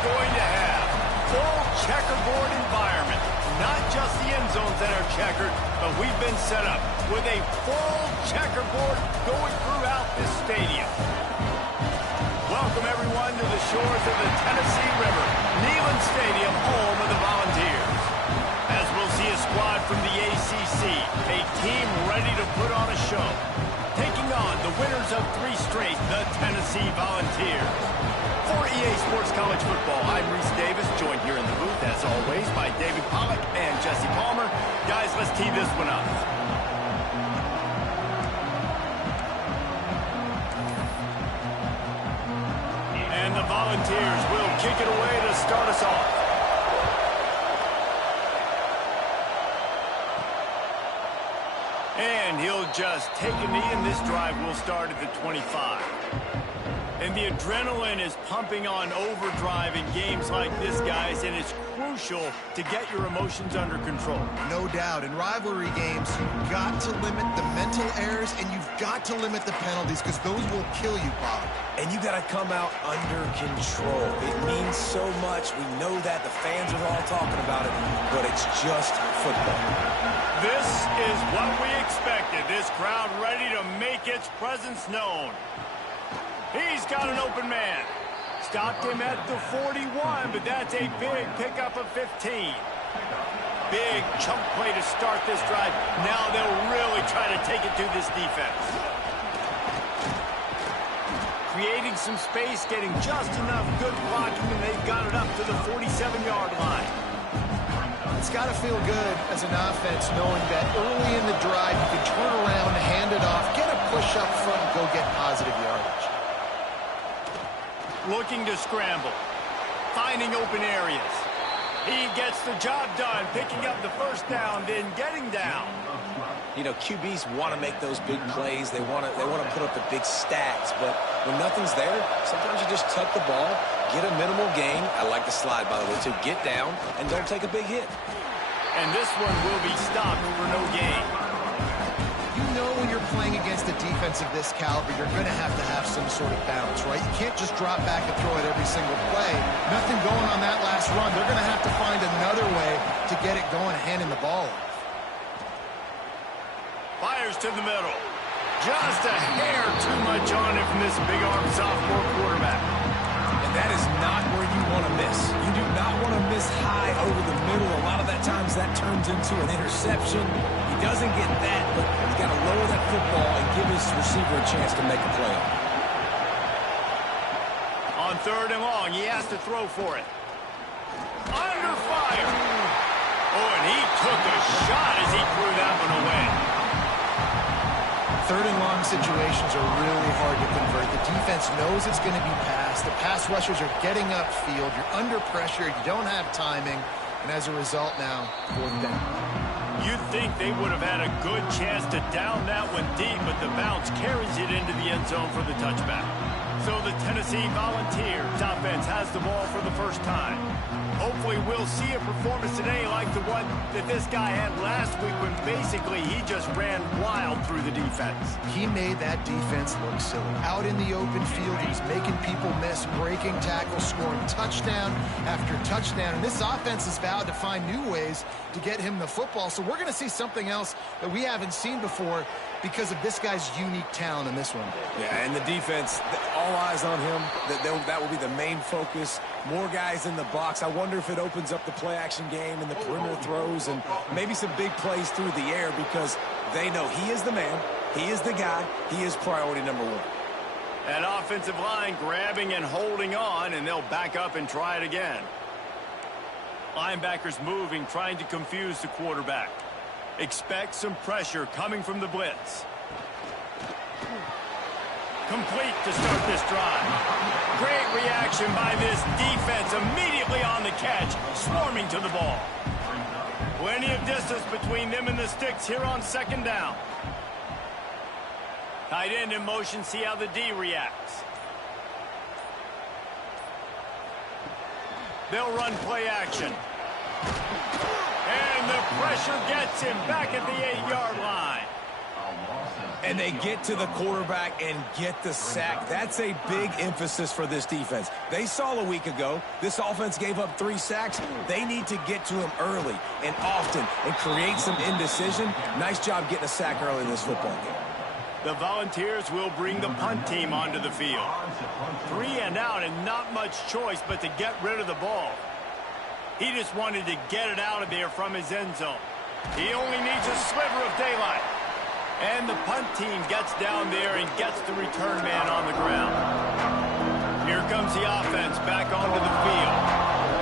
are going to have full checkerboard environment. Not just the end zones that are checkered, but we've been set up with a full checkerboard going throughout this stadium. Welcome, everyone, to the shores of the Tennessee River, Neyland Stadium, home of the Volunteers. As we'll see a squad from the ACC, a team ready to put on a show, taking on the winners of 3 straight, the Tennessee Volunteers. For EA Sports College Football, I'm Reese Davis, joined here in the booth, as always, by David Pollack and Jesse Palmer. Guys, let's tee this one up. And the Volunteers will kick it away to start us off. And he'll just take a knee, and this drive will start at the 25. And the adrenaline is pumping on overdrive in games like this, guys, and it's crucial to get your emotions under control. No doubt. In rivalry games, you've got to limit the mental errors, and you've got to limit the penalties, because those will kill you, Bob. And you got to come out under control. It means so much. We know that. The fans are all talking about it, but it's just football. This is what we expected. This crowd ready to make its presence known. He's got an open man. Stopped him at the 41, but that's a big pickup of 15. Big chunk play to start this drive. Now they'll really try to take it to this defense. Creating some space, getting just enough good blocking, and they've got it up to the 47-yard line. It's got to feel good as an offense knowing that early in the drive you can turn around, hand it off, get a push up front, and go get positive yardage. Looking to scramble, finding open areas. He gets the job done, picking up the first down, then getting down. You know, QBs want to make those big plays. They want to put up the big stats, but when nothing's there, sometimes you just tuck the ball, get a minimal gain. I like the slide, by the way, to get down and don't take a big hit. And this one will be stopped for no gain. You know when you're playing against a defense of this caliber, you're going to have some sort of balance, right? You can't just drop back and throw it every single play. Nothing going on that last run. They're going to have to find another way to get it going, handing the ball off. Fires to the middle. Just a hair too much on it from this big-arm sophomore quarterback. And that is not where you want to miss. You do not want to miss high over the middle. A lot of that times that turns into an interception. He doesn't get that, but he's got to lower that football and give his receiver a chance to make a play. On 3rd and long, he has to throw for it. Under fire. Oh, and he took a shot as he threw that one away. 3rd and long situations are really hard to convert. The defense knows it's going to be passed. The pass rushers are getting upfield. You're under pressure. You don't have timing. And as a result now, 4th down. You'd think they would have had a good chance to down that one deep, but the bounce carries it into the end zone for the touchback. So the Tennessee Volunteers offense has the ball for the first time. Hopefully we'll see a performance today like the one that this guy had last week when basically he just ran wild through the defense. He made that defense look silly. Out in the open field, he was making people miss, breaking tackles, scoring touchdown after touchdown. And this offense has vowed to find new ways to get him the football. So we're going to see something else that we haven't seen before because of this guy's unique talent in this one. Yeah, and the defense, all eyes on him. That will be the main focus. More guys in the box. I wonder if it opens up the play-action game and the perimeter throws and maybe some big plays through the air because they know he is the man, he is the guy, he is priority number 1. That offensive line grabbing and holding on, and they'll back up and try it again. Linebackers moving, trying to confuse the quarterback. Expect some pressure coming from the blitz. Complete to start this drive. Great reaction by this defense, immediately on the catch, swarming to the ball. Plenty of distance between them and the sticks here on 2nd down. Tight end in motion, see how the D reacts. They'll run play action. And the pressure gets him back at the 8-yard line. And they get to the quarterback and get the sack. That's a big emphasis for this defense. They saw a week ago, this offense gave up 3 sacks. They need to get to him early and often and create some indecision. Nice job getting a sack early in this football game. The Volunteers will bring the punt team onto the field. 3 and out and not much choice but to get rid of the ball. He just wanted to get it out of there from his end zone. He only needs a sliver of daylight. And the punt team gets down there and gets the return man on the ground. Here comes the offense back onto the field.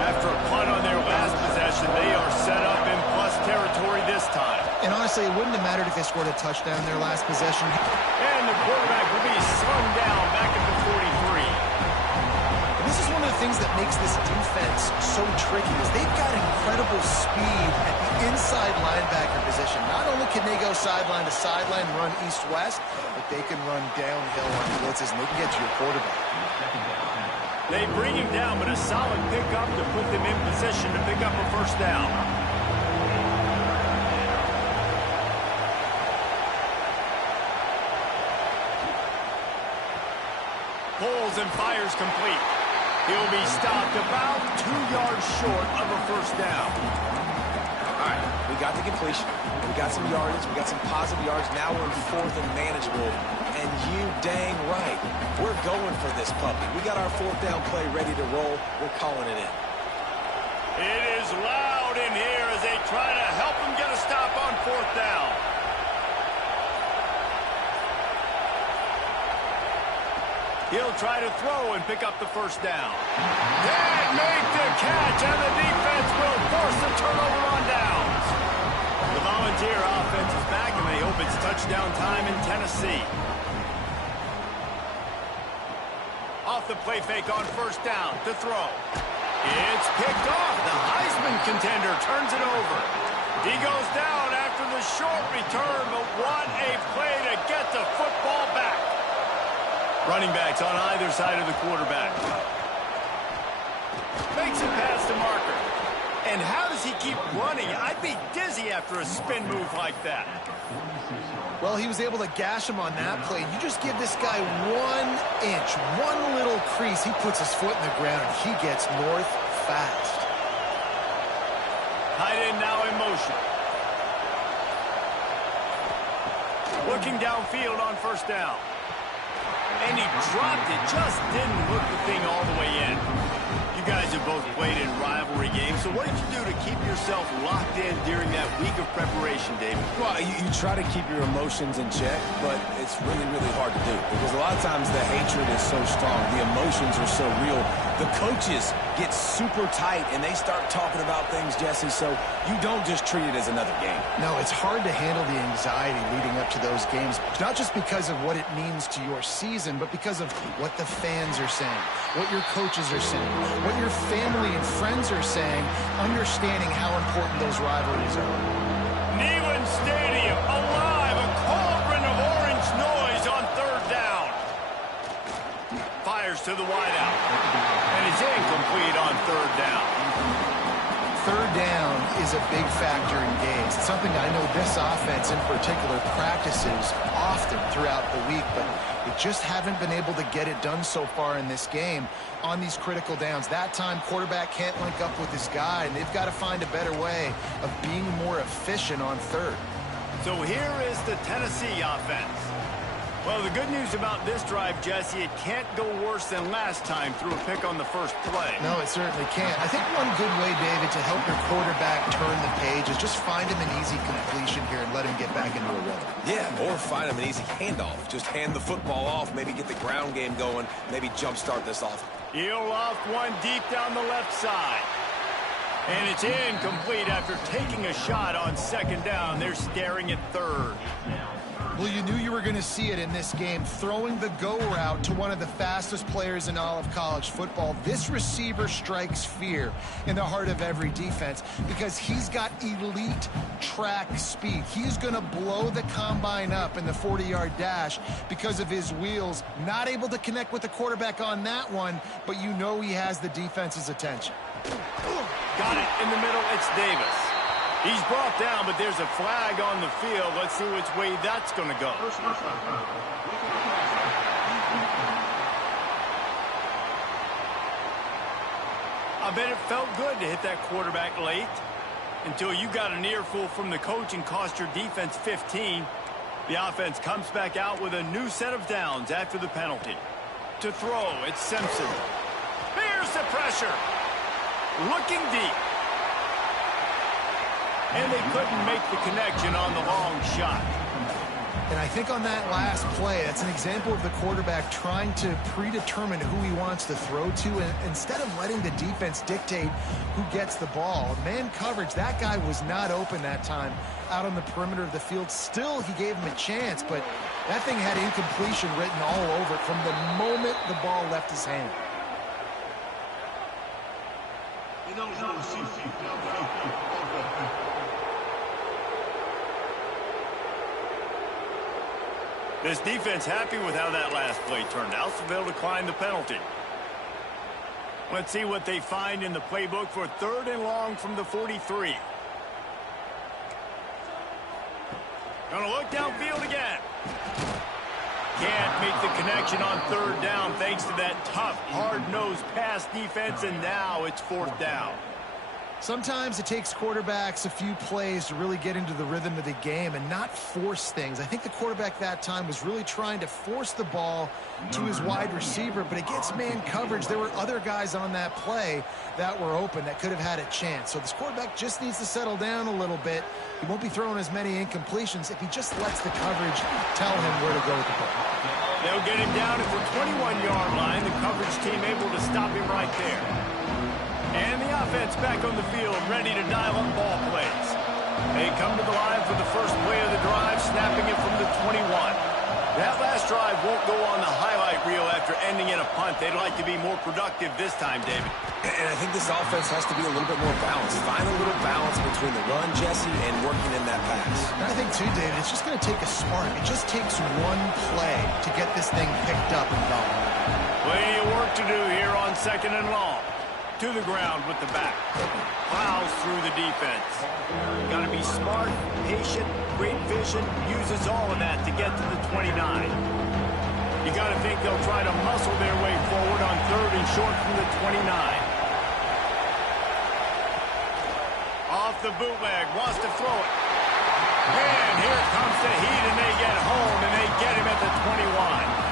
After a punt on their last possession, they are set up in plus territory this time. And honestly, it wouldn't have mattered if they scored a touchdown in their last possession. And the quarterback will be slung down back at the 43. And this is one of the things that makes this defense so tricky is they've got incredible speed at the inside linebacker position. Not only can they go sideline to sideline, run east-west, but they can run downhill on blitzes, and they can get to your quarterback. They bring him down, but a solid pickup to put them in position to pick up a first down. Pulls and fires complete. He'll be stopped about 2 yards short of a first down. All right, we got the completion. We got some yardage. We got some positive yards. Now we're in 4th and manageable. And you dang right, we're going for this puppy. We got our 4th down play ready to roll. We're calling it in. It is loud in here as they try to help him get a stop on 4th down. He'll try to throw and pick up the first down. They make the catch, and the defense will force the turnover on downs. The Volunteer offense is back, and they hope it's touchdown time in Tennessee. Off the play fake on first down to throw. It's picked off. The Heisman contender turns it over. He goes down after the short return, but what a play to get the football back. Running backs on either side of the quarterback. Makes it past the marker. And how does he keep running? I'd be dizzy after a spin move like that. Well, he was able to gash him on that play. You just give this guy 1 inch, one little crease. He puts his foot in the ground, and he gets north fast. Tight end now in motion. Looking downfield on first down. And he dropped it, just didn't hook the thing all the way in. You guys have both played in rivalry games, so what did you do to keep yourself locked in during that week of preparation, David? Well, you try to keep your emotions in check, but it's really, really hard to do because a lot of times the hatred is so strong. The emotions are so real. The coaches get super tight, and they start talking about things, Jesse, so you don't just treat it as another game. No, it's hard to handle the anxiety leading up to those games, not just because of what it means to your season, but because of what the fans are saying, what your coaches are saying, what your family and friends are saying, understanding how important those rivalries are. Neyland Stadium, alive, a cauldron of orange noise on 3rd down. Fires to the wideout, and it's incomplete on 3rd down. 3rd down is a big factor in games. It's something I know this offense in particular practices often throughout the week, but they just haven't been able to get it done so far in this game on these critical downs. That time, quarterback can't link up with his guy, and they've got to find a better way of being more efficient on 3rd. So here is the Tennessee offense. Well, the good news about this drive, Jesse, it can't go worse than last time through a pick on the first play. No, it certainly can't. I think one good way, David, to help your quarterback turn the page is just find him an easy completion here and let him get back into a rhythm. Yeah, or find him an easy handoff. Just hand the football off, maybe get the ground game going, maybe jumpstart this off. He'll loft one deep down the left side. And it's incomplete after taking a shot on 2nd down. They're staring at 3rd. Well, you knew you were going to see it in this game, throwing the go route to one of the fastest players in all of college football. This receiver strikes fear in the heart of every defense because he's got elite track speed. He's going to blow the combine up in the 40-yard dash because of his wheels. Not able to connect with the quarterback on that one, but you know he has the defense's attention. Got it in the middle. It's Davis. He's brought down, but there's a flag on the field. Let's see which way that's going to go. I bet it felt good to hit that quarterback late until you got an earful from the coach and cost your defense 15. The offense comes back out with a new set of downs after the penalty. To throw, it's Simpson. Here's the pressure. Looking deep. And they couldn't make the connection on the long shot. And I think on that last play, that's an example of the quarterback trying to predetermine who he wants to throw to, and instead of letting the defense dictate who gets the ball. Man coverage, that guy was not open that time out on the perimeter of the field. Still, he gave him a chance, but that thing had incompletion written all over it from the moment the ball left his hand. This defense happy with how that last play turned out, so they'll decline the penalty. Let's see what they find in the playbook for 3rd and long from the 43. Gonna look downfield again. Can't make the connection on 3rd down thanks to that tough, hard-nosed pass defense, and now it's 4th down. Sometimes it takes quarterbacks a few plays to really get into the rhythm of the game and not force things. I think the quarterback that time was really trying to force the ball to his wide receiver, but against man coverage, there were other guys on that play that were open that could have had a chance. So this quarterback just needs to settle down a little bit. He won't be throwing as many incompletions if he just lets the coverage tell him where to go with the ball. They'll get him down at the 21-yard line. The coverage team able to stop him right there. And the offense back on the field, ready to dial up ball plays. They come to the line for the first play of the drive, snapping it from the 21. That last drive won't go on the highlight reel after ending in a punt. They'd like to be more productive this time, David. And I think this offense has to be a little bit more balanced. Find a little balance between the run, Jesse, and working in that pass. And I think, too, David, it's just going to take a spark. It just takes one play to get this thing picked up and going. Plenty of work to do here on 2nd and long. To the ground with the back. Plows through the defense. Got to be smart, patient, great vision. Uses all of that to get to the 29. You got to think they'll try to muscle their way forward on 3rd and short from the 29. Off the bootleg, wants to throw it. And here comes the heat, and they get home, and they get him at the 21.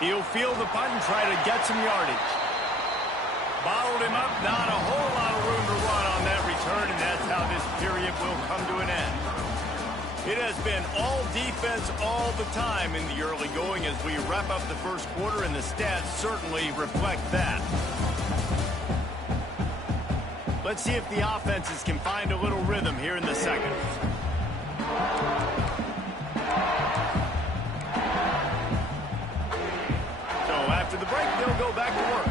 He'll field the punt and try to get some yardage. Bottled him up, not a whole lot of room to run on that return, and that's how this period will come to an end. It has been all defense all the time in the early going as we wrap up the first quarter, and the stats certainly reflect that. Let's see if the offenses can find a little rhythm here in the second. After the break, they'll go back to work.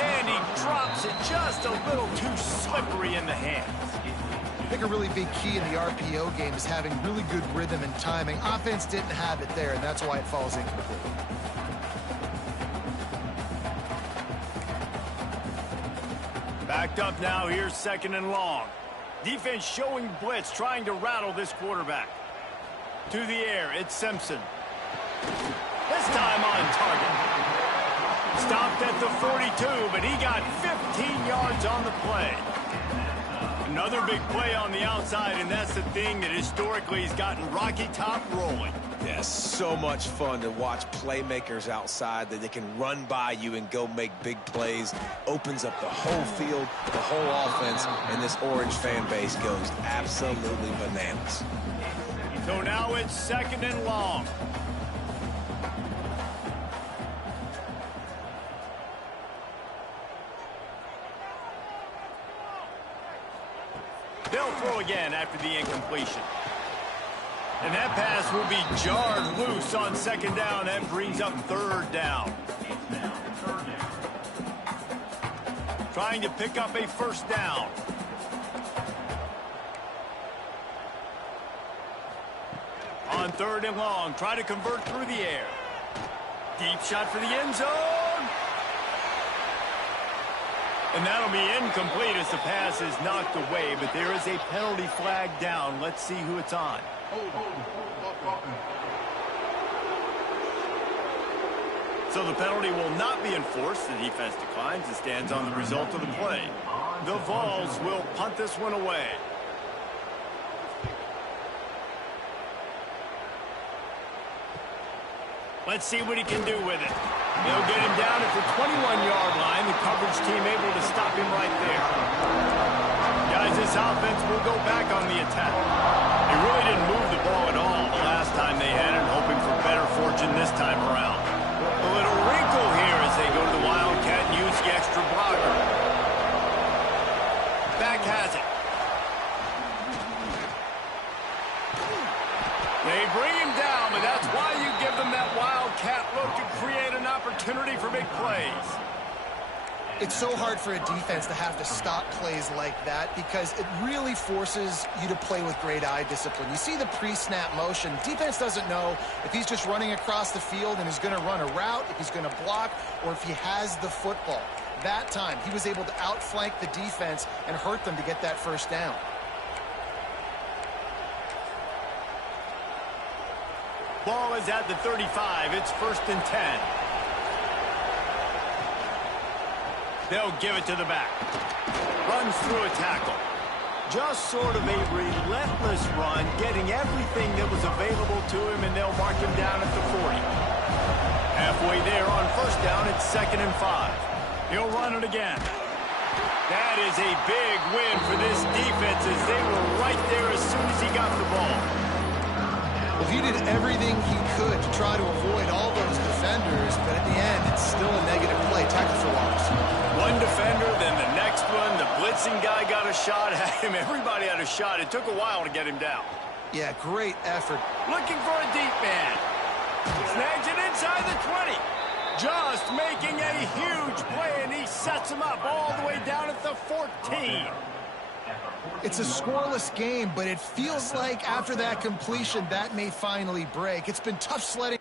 And he drops it just a little too slippery in the hands. I think a really big key in the RPO game is having really good rhythm and timing. Offense didn't have it there, and that's why it falls incomplete. Backed up now, here's 2nd and long. Defense showing blitz, trying to rattle this quarterback. To the air, it's Simpson. This time on target. Stopped at the 42, but he got 15 yards on the play. Another big play on the outside, and that's the thing that historically has gotten Rocky Top rolling. Yes, so much fun to watch playmakers outside that they can run by you and go make big plays. Opens up the whole field, the whole offense, and this Orange fan base goes absolutely bananas. So now it's 2nd and long. They'll throw again after the incompletion. And that pass will be jarred loose on 2nd down. That brings up 3rd down. Trying to pick up a 1st down. On 3rd and long, try to convert through the air. Deep shot for the end zone. And that'll be incomplete as the pass is knocked away, but there is a penalty flag down. Let's see who it's on. So the penalty will not be enforced. The defense declines and stands on the result of the play. The Vols will punt this one away. Let's see what he can do with it. He'll get him down at the 21-yard line. The coverage team able to stop him right there. Guys, this offense will go back on the attack. They really didn't move the ball at all the last time they had it, hoping for better fortune this time around. A little wrinkle here as they go to the Wildcat and use the extra blocker. Back has it. They bring him down, but that's why you give them that Wildcat look to create an opportunity for big plays. It's so hard for a defense to have to stop plays like that because it really forces you to play with great eye discipline. You see the pre-snap motion. Defense doesn't know if he's just running across the field and is going to run a route, if he's going to block, or if he has the football. That time, he was able to outflank the defense and hurt them to get that first down. Ball is at the 35. It's 1st and 10. They'll give it to the back. Runs through a tackle. Just sort of a relentless run, getting everything that was available to him, and they'll mark him down at the 40. Halfway there on 1st down, it's 2nd and 5. He'll run it again. That is a big win for this defense as they were right there as soon as he got the ball. Well, he did everything he could to try to avoid all those defenders, but at the end, it's still a negative play. Tackle for loss. One defender, then the next one. The blitzing guy got a shot at him. Everybody had a shot. It took a while to get him down. Yeah, great effort. Looking for a deep man. Snags it inside the 20. Just making a huge play, and he sets him up all the way down at the 14. It's a scoreless game, but it feels like after that completion, that may finally break. It's been tough sledding.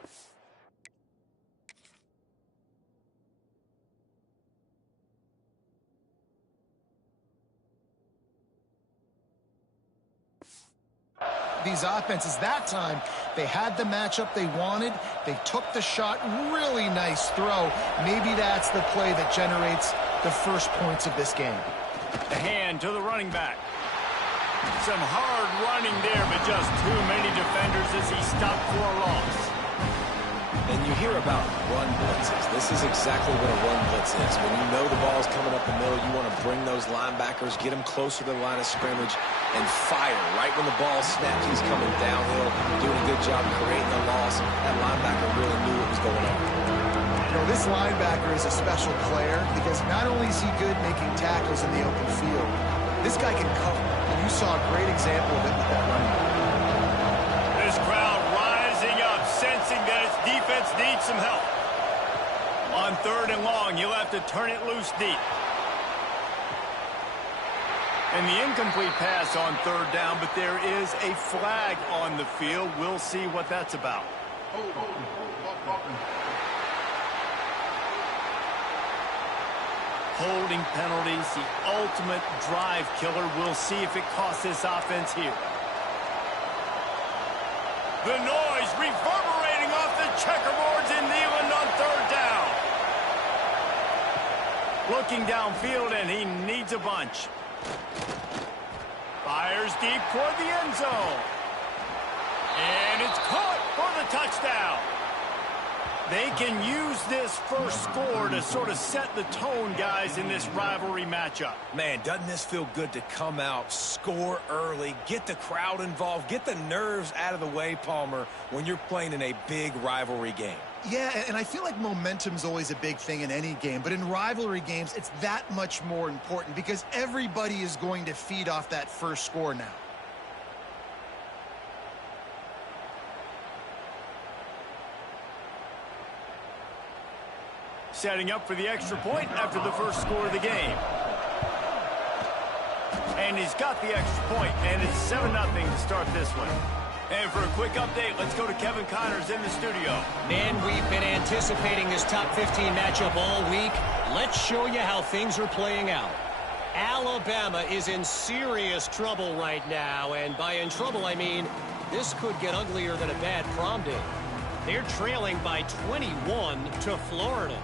These offenses, that time, they had the matchup they wanted. They took the shot. Really nice throw. Maybe that's the play that generates the first points of this game. The hand to the running back. Some hard running there, but just too many defenders as he stopped for a loss. And you hear about run blitzes. This is exactly what a run blitz is. When you know the ball's coming up the middle, you want to bring those linebackers, get them closer to the line of scrimmage, and fire. Right when the ball snaps, he's coming downhill, doing a good job creating a loss. That linebacker really knew what was going on. You know, this linebacker is a special player because not only is he good making tackles in the open field, this guy can cover. And you saw a great example of it with that running back. This crowd rising up, sensing that its defense needs some help. On 3rd and long, you'll have to turn it loose deep. And the incomplete pass on 3rd down, but there is a flag on the field. We'll see what that's about. Holding penalties, the ultimate drive killer. We'll see if it costs this offense here. The noise reverberating off the checkerboards in Neyland on 3rd down. Looking downfield, and he needs a bunch. Fires deep toward the end zone. And it's caught for the touchdown. They can use this first score to sort of set the tone, guys, in this rivalry matchup. Man, doesn't this feel good to come out, score early, get the crowd involved, get the nerves out of the way, Palmer, when you're playing in a big rivalry game? Yeah, and I feel like momentum's always a big thing in any game, but in rivalry games, it's that much more important because everybody is going to feed off that first score now. Setting up for the extra point after the first score of the game. And he's got the extra point, and it's 7-0 to start this one. And for a quick update, let's go to Kevin Connors in the studio. Man, we've been anticipating this top 15 matchup all week. Let's show you how things are playing out. Alabama is in serious trouble right now, and by in trouble, I mean this could get uglier than a bad prom date. They're trailing by 21 to Florida.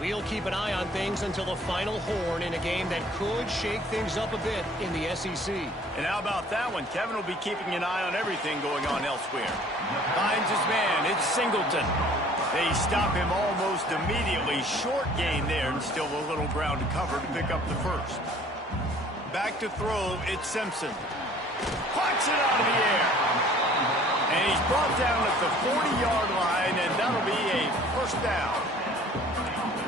We'll keep an eye on things until the final horn in a game that could shake things up a bit in the SEC. And how about that one? Kevin will be keeping an eye on everything going on elsewhere. Finds his man. It's Singleton. They stop him almost immediately. Short gain there, and still a little ground to cover to pick up the first. Back to throw. It's Simpson. Plucks it out of the air. And he's brought down at the 40-yard line, and that'll be a first down.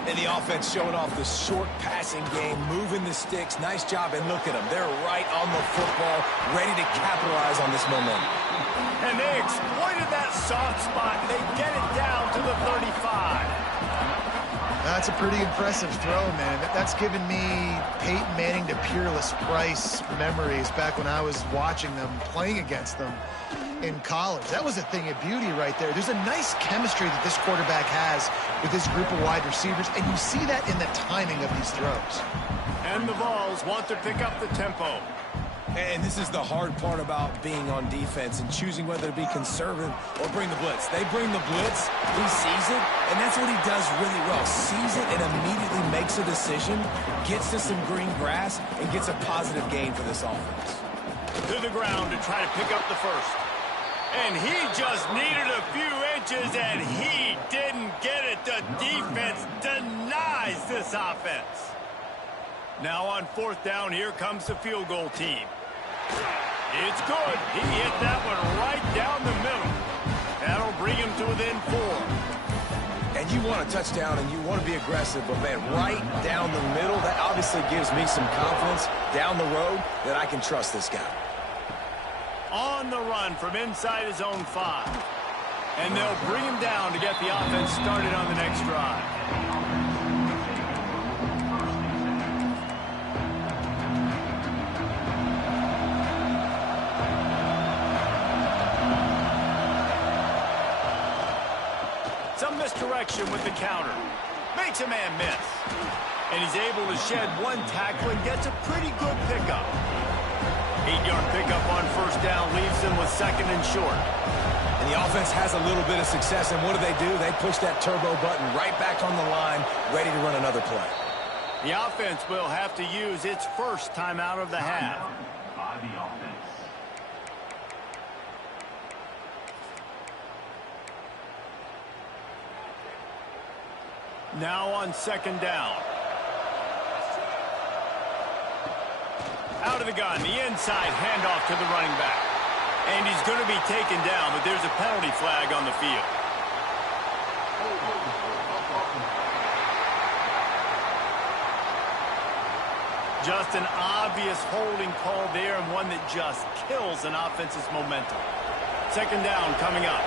And the offense showing off the short passing game, moving the sticks. Nice job, and look at them. They're right on the football, ready to capitalize on this momentum. And they exploited that soft spot. They get it down to the 35. That's a pretty impressive throw, man. That's given me Peyton Manning to Peerless Price memories back when I was watching them, playing against them in college. That was a thing of beauty right there. There's a nice chemistry that this quarterback has with this group of wide receivers, and you see that in the timing of these throws. And the Vols want to pick up the tempo. And this is the hard part about being on defense and choosing whether to be conservative or bring the blitz. They bring the blitz, he sees it, and that's what he does really well. Sees it and immediately makes a decision, gets to some green grass, and gets a positive gain for this offense. To the ground to try to pick up the first. And he just needed a few inches, and he didn't get it. The defense denies this offense. Now on fourth down, here comes the field goal team. It's good. He hit that one right down the middle. That'll bring him to within 4. And you want a touchdown and you want to be aggressive, but man, right down the middle, that obviously gives me some confidence down the road that I can trust this guy. On the run from inside his own 5. And they'll bring him down to get the offense started on the next drive. Some misdirection with the counter. Makes a man miss. And he's able to shed one tackle and gets a pretty good pickup. 8-yard pickup on first down leaves them with second and short. And the offense has a little bit of success, and what do? They push that turbo button right back on the line, ready to run another play. The offense will have to use its first timeout of the half. Now on second down. Out of the gun, the inside handoff to the running back. And he's going to be taken down, but there's a penalty flag on the field. Just an obvious holding call there, and one that just kills an offense's momentum. Second down coming up.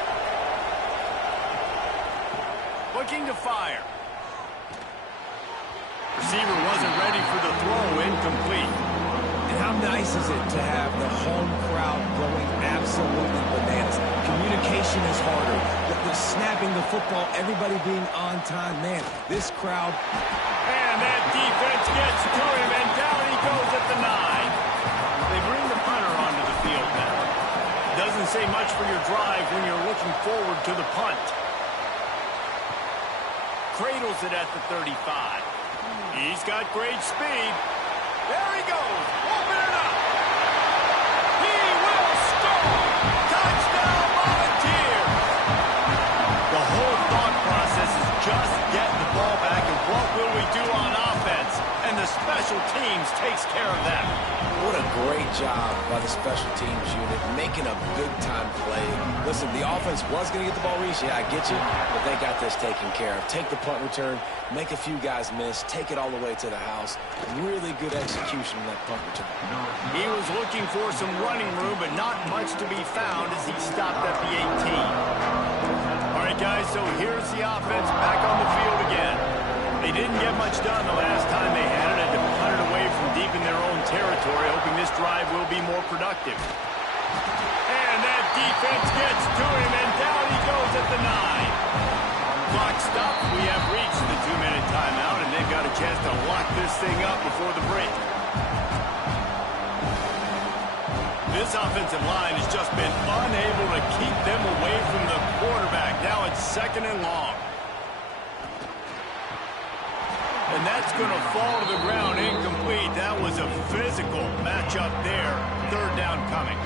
Looking to fire. Receiver wasn't ready for the throw, incomplete. And how nice is it to have the home crowd going absolutely bananas? Communication is harder. The snapping the football, everybody being on time. Man, this crowd. And that defense gets to him, and down he goes at the 9. They bring the punter onto the field now. Doesn't say much for your drive when you're looking forward to the punt. Cradles it at the 35. He's got great speed. There he goes. Open it up. He will score. Touchdown, Volunteers. The whole thought process is just getting the ball back, and what will we do on offense? And the special teams takes care of that. What a great job by the special teams unit, making a big-time play. Listen, the offense was going to get the ball reached. Yeah, I get you, but they got this taken care of. Take the punt return, make a few guys miss, take it all the way to the house. Really good execution in that punt return. He was looking for some running room, but not much to be found as he stopped at the 18. All right, guys, so here's the offense back on the field again. They didn't get much done the last time they had it to punt it away from deep in their own territory, hoping this drive will be more productive. And that defense gets to him, and down he goes at the 9. Clock stopped. We have reached the 2-minute timeout, and they've got a chance to lock this thing up before the break. This offensive line has just been unable to keep them away from the quarterback. Now it's 2nd and long. And that's going to fall to the ground incomplete. That was a physical matchup there. 3rd down coming.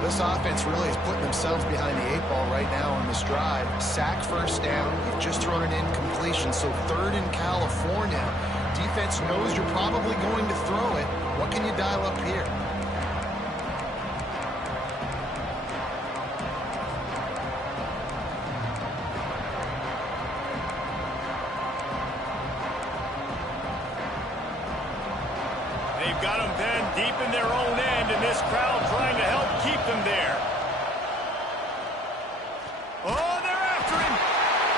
This offense really is putting themselves behind the 8 ball right now on this drive. Sack 1st down. You've just thrown an incompletion, so 3rd in California. Defense knows you're probably going to throw it. What can you dial up here? They've got them then deep in their own end, and this crowd trying to help keep them there. Oh, they're after him.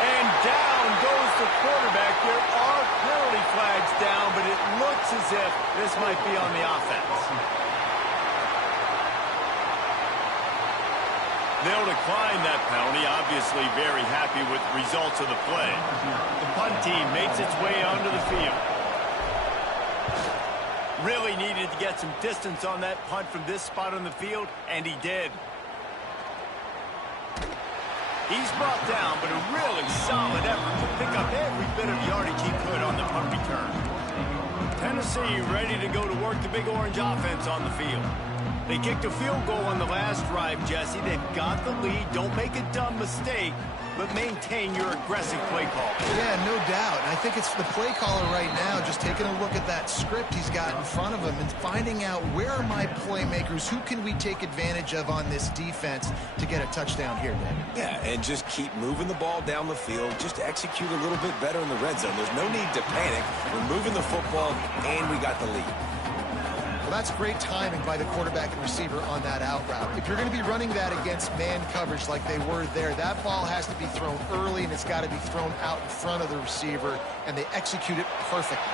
And down goes the quarterback. There are penalty flags down, but it looks as if this might be on the offense. They'll decline that penalty, obviously very happy with the results of the play. The punt team makes its way onto the field. Really needed to get some distance on that punt from this spot on the field, and he did. He's brought down, but a really solid effort to pick up every bit of yardage he could on the punt return. Tennessee ready to go to work the Big Orange offense on the field. They kicked a field goal on the last drive, Jesse. They've got the lead. Don't make a dumb mistake, but maintain your aggressive play call. Yeah, no doubt. And I think it's the play caller right now just taking a look at that script he's got in front of him and finding out where are my playmakers, who can we take advantage of on this defense to get a touchdown here, David. Yeah, and just keep moving the ball down the field. Just execute a little bit better in the red zone. There's no need to panic. We're moving the football, and we got the lead. Well, that's great timing by the quarterback and receiver on that out route. If you're going to be running that against man coverage like they were there, that ball has to be thrown early, and it's got to be thrown out in front of the receiver, and they execute it perfectly.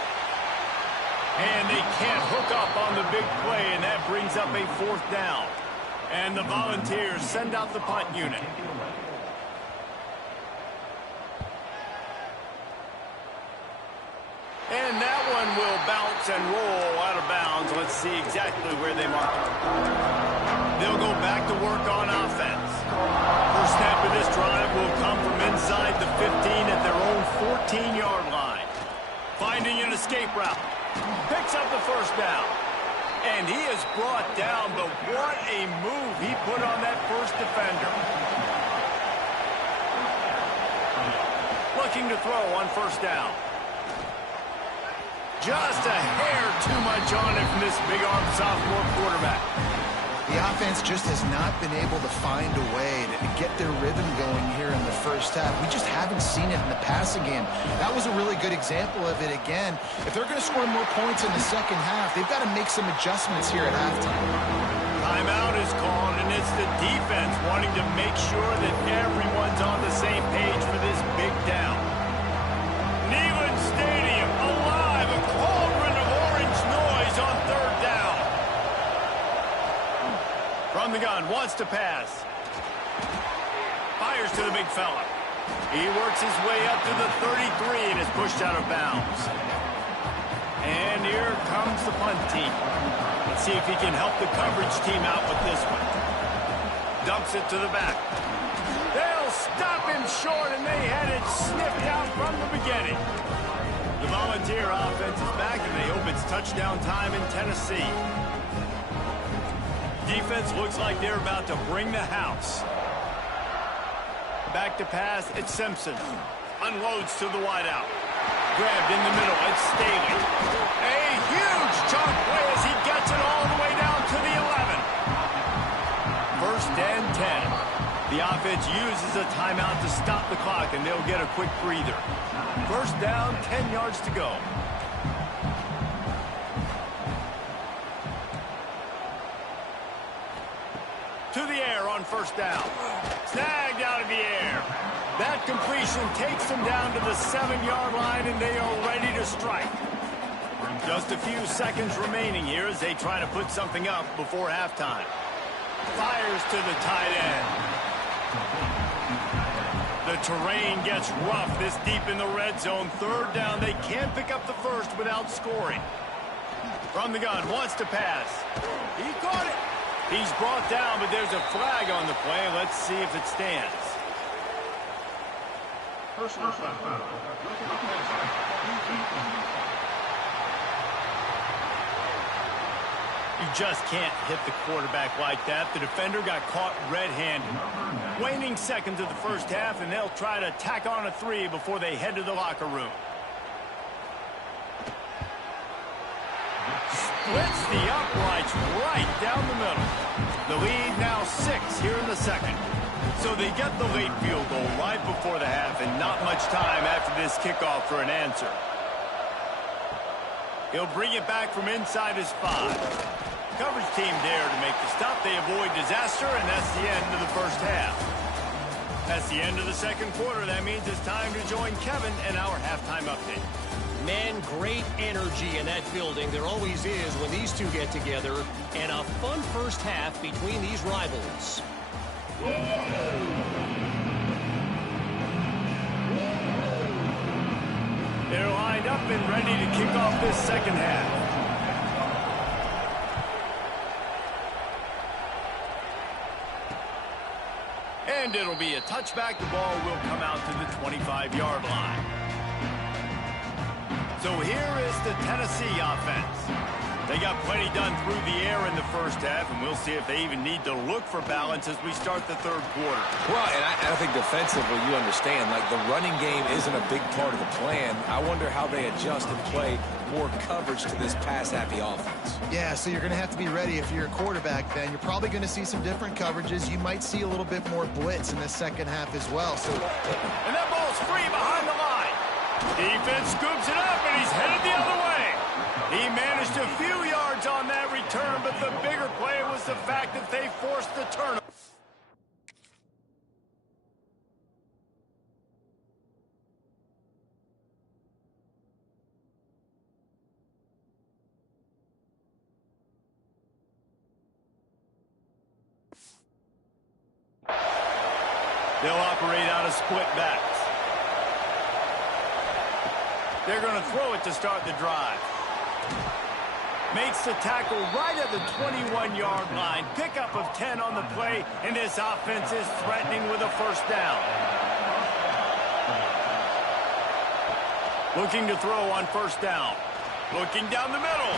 And they can't hook up on the big play, and that brings up a 4th down. And the Volunteers send out the punt unit. And that one will bounce and roll out of bounds. Let's see exactly where they mark it. They'll go back to work on offense. First snap of this drive will come from inside the 15 at their own 14-yard line. Finding an escape route. Picks up the 1st down. And he is brought down, but what a move he put on that first defender. Looking to throw on 1st down. Just a hair too much on it from this big-arm sophomore quarterback. The offense just has not been able to find a way to get their rhythm going here in the first half. We just haven't seen it in the passing game. That was a really good example of it again. If they're going to score more points in the second half, they've got to make some adjustments here at halftime. Timeout is called, and it's the defense wanting to make sure that everyone's on the same page for this big down. Neyland Stadium alive, a cauldron of orange noise on 3rd down. From the gun, wants to pass. Fires to the big fella. He works his way up to the 33 and is pushed out of bounds. And here comes the punt team. Let's see if he can help the coverage team out with this one. Dumps it to the back. They'll stop him short, and they had it sniffed out from the beginning. The Volunteer offense is back, and they hope it's touchdown time in Tennessee. Defense looks like they're about to bring the house. Back to pass, it's Simpson. Unloads to the wideout. Grabbed in the middle, it's Staley. A huge chunk play as he gets it all the way down to the 11. 1st and 10. The offense uses a timeout to stop the clock, and they'll get a quick breather. 1st down, 10 yards to go. To the air on 1st down. Snagged out of the air. That completion takes them down to the 7-yard line, and they are ready to strike. Just a few seconds remaining here as they try to put something up before halftime. fires to the tight end. The terrain gets rough this deep in the red zone. Third down, they can't pick up the first without scoring. From the gun, wants to pass. He caught it. He's brought down, but there's a flag on the play. Let's see if it stands. Personal foul. You just can't hit the quarterback like that. The defender got caught red-handed. Waning seconds of the first half, and they'll try to tack on a 3 before they head to the locker room. Splits the uprights right down the middle. The lead now 6 here in the second. So they get the late field goal right before the half, and not much time after this kickoff for an answer. He'll bring it back from inside his 5. Coverage team there to make the stop. They avoid disaster, and that's the end of the first half. That's the end of the second quarter. That means it's time to join Kevin and our halftime update. Man, great energy in that building. There always is when these two get together. And a fun first half between these rivals. They're lined up and ready to kick off this second half. And it'll be a touchback. The ball will come out to the 25-yard line. So here is the Tennessee offense. They got plenty done through the air in the first half, and we'll see if they even need to look for balance as we start the third quarter. Well, and I think defensively, you understand, like the running game isn't a big part of the plan. I wonder how they adjust and play more coverage to this pass-happy offense. Yeah, so you're going to have to be ready if you're a quarterback, Ben. You're probably going to see some different coverages. You might see a little bit more blitz in the second half as well. And that ball's free behind the line. Defense scoops it up, and he's headed the other way. He managed a few yards on that return, but the bigger play was the fact that they forced the turnover. They'll operate out of split backs. They're going to throw it to start the drive. Makes the tackle right at the 21-yard line. Pickup of 10 on the play, and this offense is threatening with a first down. Looking to throw on first down. Looking down the middle.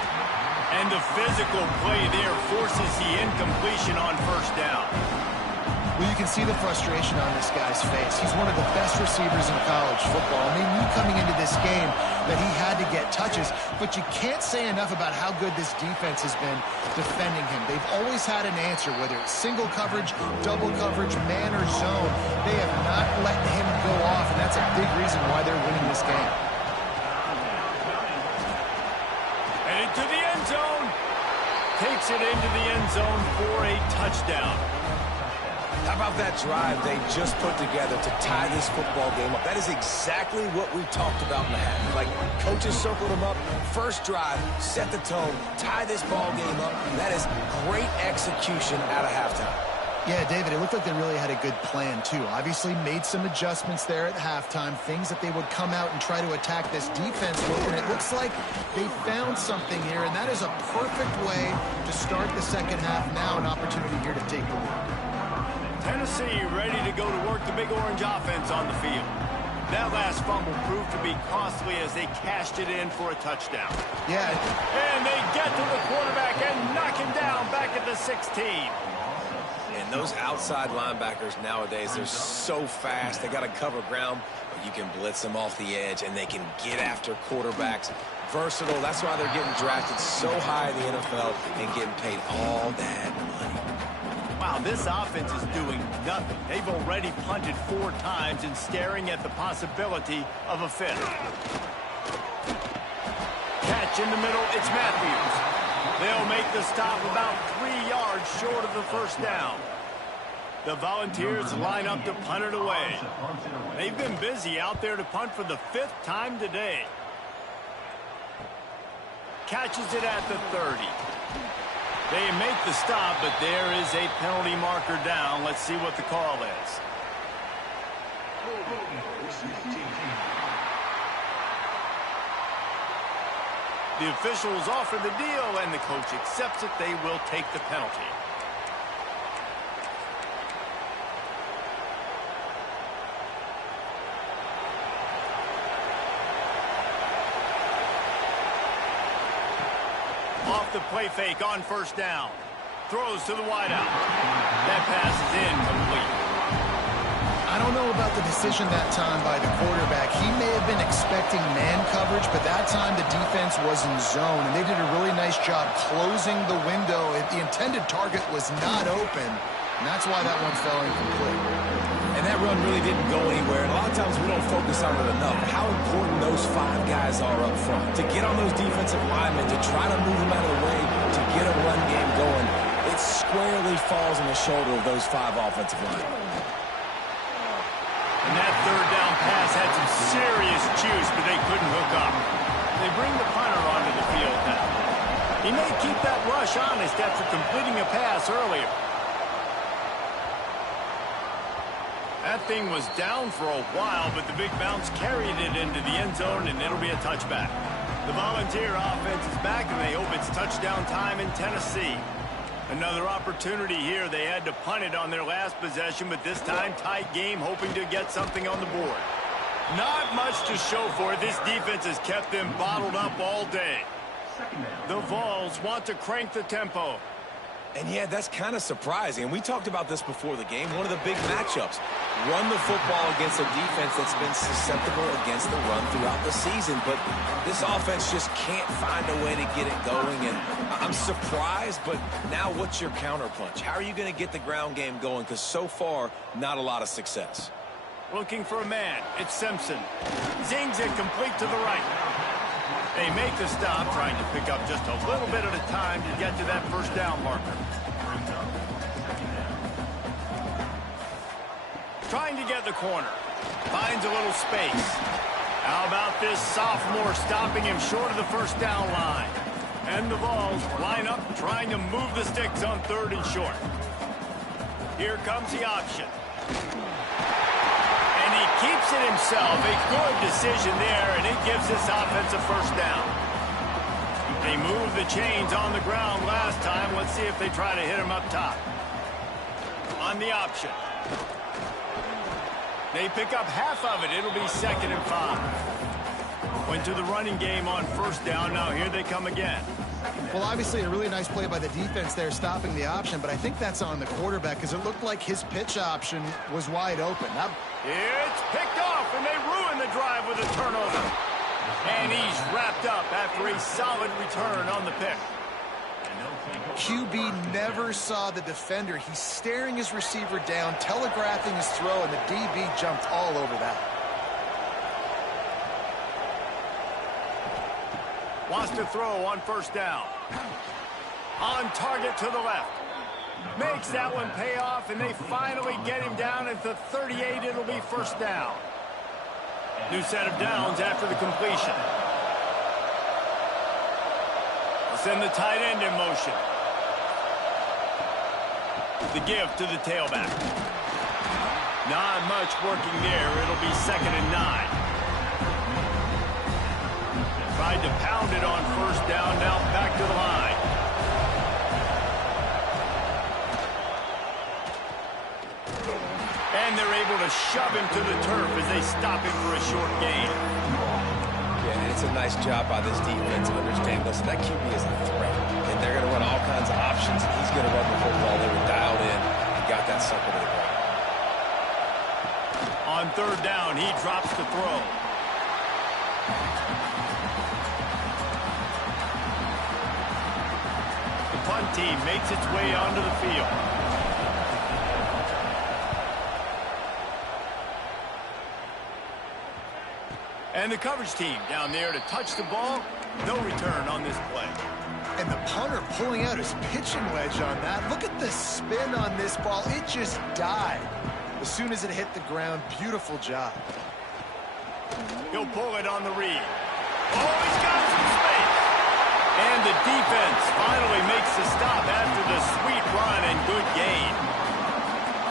And the physical play there forces the incompletion on first down. Well, you can see the frustration on this guy's face. He's one of the best receivers in college football, and they knew coming into this game that he had to get touches, but you can't say enough about how good this defense has been defending him. They've always had an answer, whether it's single coverage, double coverage, man or zone. They have not let him go off, and that's a big reason why they're winning this game. And into the end zone. Takes it into the end zone for a touchdown. How about that drive they just put together to tie this football game up? That is exactly what we talked about in the half. Like, coaches circled them up. First drive, set the tone, tie this ball game up. That is great execution out of halftime. Yeah, David, it looked like they really had a good plan, too. Obviously made some adjustments there at halftime, things that they would come out and try to attack this defense with, and it looks like they found something here, and that is a perfect way to start the second half. Now an opportunity here to take the lead. Tennessee ready to go to work the Big Orange offense on the field. That last fumble proved to be costly as they cashed it in for a touchdown. Yeah. And they get to the quarterback and knock him down back at the 16. And those outside linebackers nowadays, they're so fast. They got to cover ground, but you can blitz them off the edge, and they can get after quarterbacks. Versatile. That's why they're getting drafted so high in the NFL and getting paid all that money. Wow, this offense is doing nothing. They've already punted 4 times and staring at the possibility of a 5th. Catch in the middle, it's Matthews. They'll make the stop about 3 yards short of the first down. The Volunteers line up to punt it away. They've been busy out there to punt for the 5th time today. Catches it at the 30. They make the stop, but there is a penalty marker down. Let's see what the call is. The officials offer the deal, and the coach accepts it. They will take the penalty. Off the play fake on first down. Throws to the wideout. That pass is incomplete. I don't know about the decision that time by the quarterback. He may have been expecting man coverage, but that time the defense was in zone, and they did a really nice job closing the window. The intended target was not open, and that's why that one fell incomplete. And that run really didn't go anywhere. And a lot of times we don't focus on it enough. How important those 5 guys are up front. To get on those defensive linemen, to try to move them out of the way, to get a run game going, it squarely falls on the shoulder of those 5 offensive linemen. And that third down pass had some serious juice, but they couldn't hook up. They bring the punter onto the field now. He may keep that rush honest after completing a pass earlier. That thing was down for a while, but the big bounce carried it into the end zone, and it'll be a touchback. The Volunteer offense is back, and they hope it's touchdown time in Tennessee. Another opportunity here. They had to punt it on their last possession, but this time tight game, hoping to get something on the board. Not much to show for it. This defense has kept them bottled up all day. The Vols want to crank the tempo. And yeah, that's kind of surprising. And we talked about this before the game. One of the big matchups. Run the football against a defense that's been susceptible against the run throughout the season. But this offense just can't find a way to get it going. And I'm surprised, but now what's your counterpunch? How are you going to get the ground game going? Because so far, not a lot of success. Looking for a man. It's Simpson. Zings it complete to the right. They make the stop, trying to pick up just a little bit at a time to get to that first down marker. Trying to get the corner. Finds a little space. How about this sophomore stopping him short of the first down line? And the Vols line up, trying to move the sticks on 3rd and short. Here comes the option. And he keeps it himself. A good decision there, and it gives this offense a first down. They moved the chains on the ground last time. Let's see if they try to hit him up top. On the option. They pick up half of it. It'll be 2nd and 5. Went to the running game on first down. Now here they come again. Well, obviously a really nice play by the defense there, stopping the option, but I think that's on the quarterback because it looked like his pitch option was wide open. It's picked off, and they ruin the drive with a turnover. And he's wrapped up after a solid return on the pick. QB never saw the defender. He's staring his receiver down, telegraphing his throw, and the DB jumped all over that. Wants to throw on first down. On target to the left. Makes that one pay off, and they finally get him down at the 38. It'll be first down. New set of downs after the completion. They'll send the tight end in motion. The give to the tailback. Not much working there. It'll be 2nd and 9. Tried to pound it on first down. Now back to the line. And they're able to shove him to the turf as they stop him for a short gain. Yeah, and it's a nice job by this defense to understand, listen, that QB is a threat. And they're going to run all kinds of options. He's going to run the football. They were dialed in and got that sucker to the ground. On 3rd down, he drops to throw. The punt team makes its way onto the field. And the coverage team down there to touch the ball. No return on this play. And the punter pulling out his pitching wedge on that. Look at the spin on this ball. It just died as soon as it hit the ground. Beautiful job. He'll pull it on the read. Oh, he's got some space. And the defense finally makes the stop after the sweet run and good gain.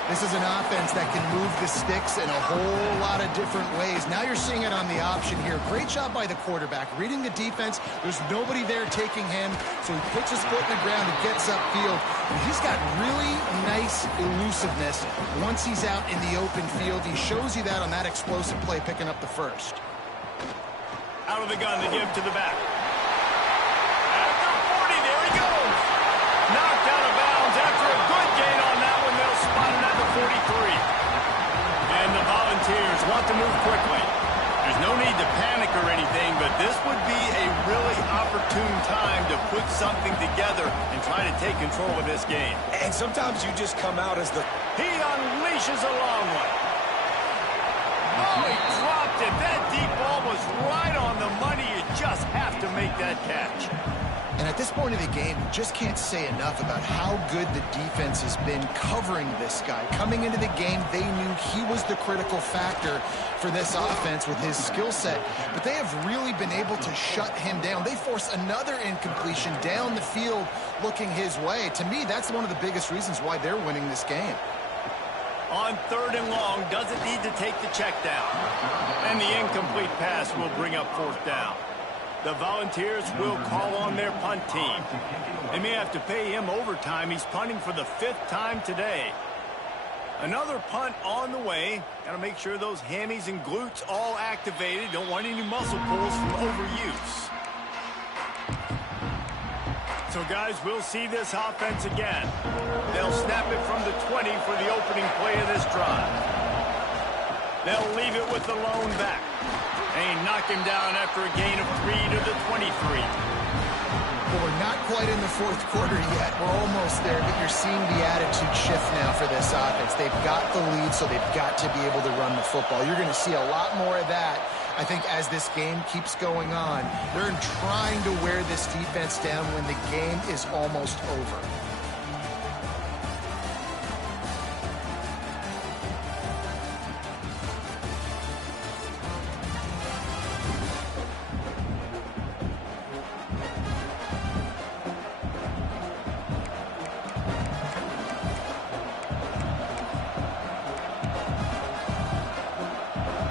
This is an offense that can move the sticks in a whole lot of different ways. Now you're seeing it on the option here. Great job by the quarterback. Reading the defense, there's nobody there taking him, so he puts his foot in the ground and gets upfield. And he's got really nice elusiveness once he's out in the open field. He shows you that on that explosive play, picking up the first. Out of the gun, they give to the back. At the 40, there he goes. Knocked out of bounds after a good gain on that one. They'll spot it at the 43. And the Volunteers want to move quickly. There's no need to panic or anything, but this would be a really opportune time to put something together and try to take control of this game. And sometimes you just come out as the... He unleashes a long one. Oh, he dropped it. That deep ball was right on the money. You just have to make that catch. And at this point of the game, you just can't say enough about how good the defense has been covering this guy. Coming into the game, they knew he was the critical factor for this offense with his skill set. But they have really been able to shut him down. They force another incompletion down the field looking his way. To me, that's one of the biggest reasons why they're winning this game. On 3rd and long, doesn't need to take the check down. And the incomplete pass will bring up 4th down. The Volunteers will call on their punt team. They may have to pay him overtime. He's punting for the 5th time today. Another punt on the way. Got to make sure those hammies and glutes all activated. Don't want any muscle pulls from overuse. So, guys, we'll see this offense again. They'll snap it from the 20 for the opening play of this drive. They'll leave it with the lone back. And he knocked him down after a gain of 3 to the 23. Well, we're not quite in the 4th quarter yet. We're almost there, but you're seeing the attitude shift now for this offense. They've got the lead, so they've got to be able to run the football. You're going to see a lot more of that, I think, as this game keeps going on. They're trying to wear this defense down when the game is almost over.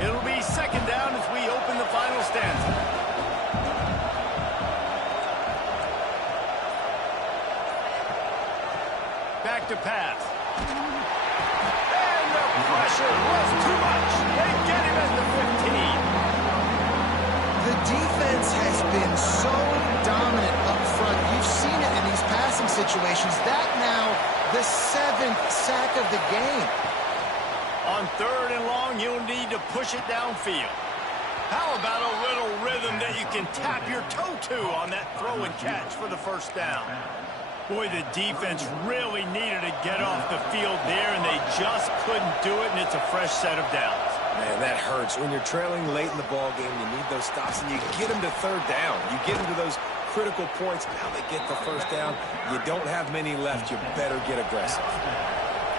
It'll be 2nd down as we open the final stanza. Back to pass. And the pressure was too much. They get him at the 15. The defense has been so dominant up front. You've seen it in these passing situations. That now the 7th sack of the game. On 3rd and long, you'll need to push it downfield. How about a little rhythm that you can tap your toe to on that throw and catch for the 1st down? Boy, the defense really needed to get off the field there, and they just couldn't do it, and it's a fresh set of downs. Man, that hurts. When you're trailing late in the ball game, you need those stops, and you get them to 3rd down. You get them to those critical points. Now they get the 1st down. You don't have many left. You better get aggressive.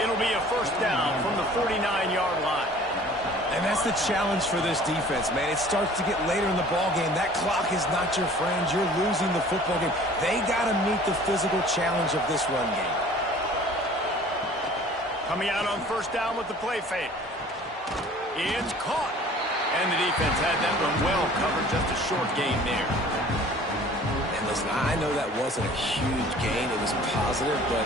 It'll be a 1st down from the 49-yard line. And that's the challenge for this defense, man. It starts to get later in the ball game. That clock is not your friend. You're losing the football game. They got to meet the physical challenge of this run game. Coming out on 1st down with the play fake. It's caught. And the defense had that one well covered. Just a short gain there. And listen, I know that wasn't a huge gain. It was positive, but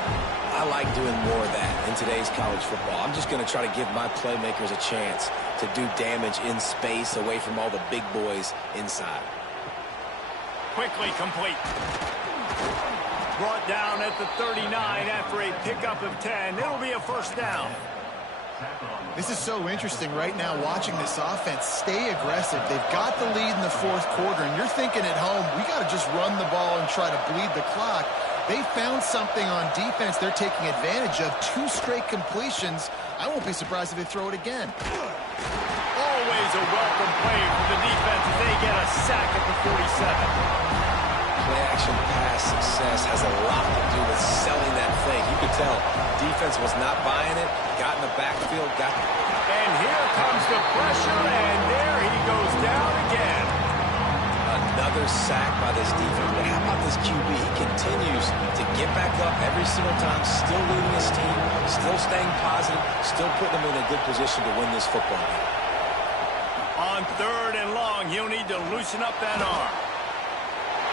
I like doing more of that in today's college football. I'm just going to try to give my playmakers a chance to do damage in space away from all the big boys inside. Quickly complete. Brought down at the 39 after a pickup of 10. It'll be a 1st down. This is so interesting right now watching this offense stay aggressive. They've got the lead in the 4th quarter, and you're thinking at home, we got to just run the ball and try to bleed the clock. They found something on defense they're taking advantage of. 2 straight completions. I won't be surprised if they throw it again. Always a welcome play for the defense as they get a sack at the 47. Play-action pass success has a lot to do with selling that fake. You could tell defense was not buying it, got in the backfield, And here comes the pressure, and there he goes down again. Another clear sack by this defense. But how about this QB? He continues to get back up every single time, still leading his team, still staying positive, still putting them in a good position to win this football game. On 3rd and long, he'll need to loosen up that arm.